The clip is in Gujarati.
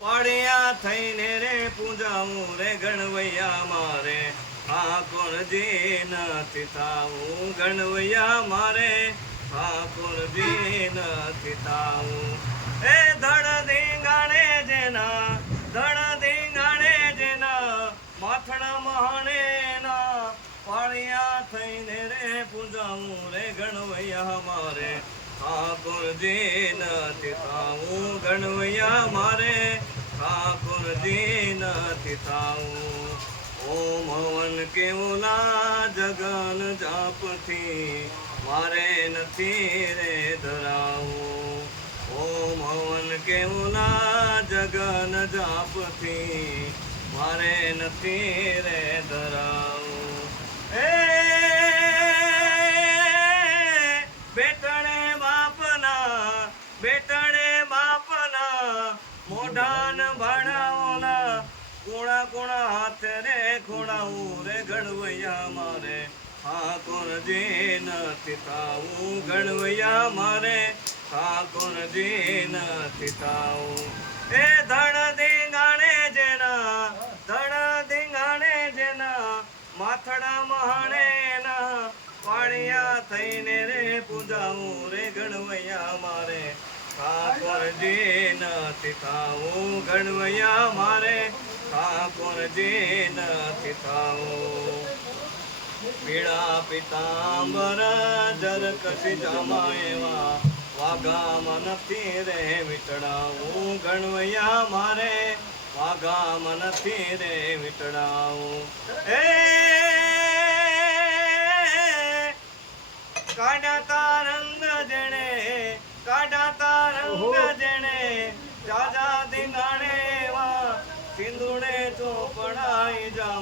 પાડ્યા થઈને રે પૂજાવું રે ગણવૈયા મારે ઠાકોરજી નથી થાવું ગણવૈયા મારે ઠાકોરજી નથી થાવું એ ધડ ધીંગાણે જેના માથણા મહાણે ના પાળિયા થઈને રે પૂજાવું રે ગણવૈયા મારે ઠાકોરજી નથી થાવું ગણવૈયા મારે ઠાકોરજી નથી થાવું ઓમ હવન કેવલા જગન જાપથી મારે નથી રે ધરાવું ઓમ હવન કેવલા જગન જાપથી મારે નથી રે ધરાવું એ બેટણે બાપના મોઢાન ભાણાઓના કોણા હાથ રે ખોણાવું રે ગણવૈયા મારે ઠાકોરજી નથી થાવું ગણવૈયા મારે ઠાકોરજી નથી થાવું એ ધડ ધીંગાણે જેના માથડા મહાણે ના પાળિયા થઈને રે પૂજાવું રે ગણવૈયા મારે ઠાકોરજી નથી થાવું ગણવૈયા મારે ઠાકોરજી નથી થાવું પીળા પિતાંબર જર કશી જામા એવા વાઘામાં નથી રે વીટડાવું ગણવૈયા મારે વાઘામાં નથી રે વીટડાવું એ કાઢાતા રંગ જેણે જાજા ધીંગાણે વા સિંધુડે ચોપડાઈ જાવ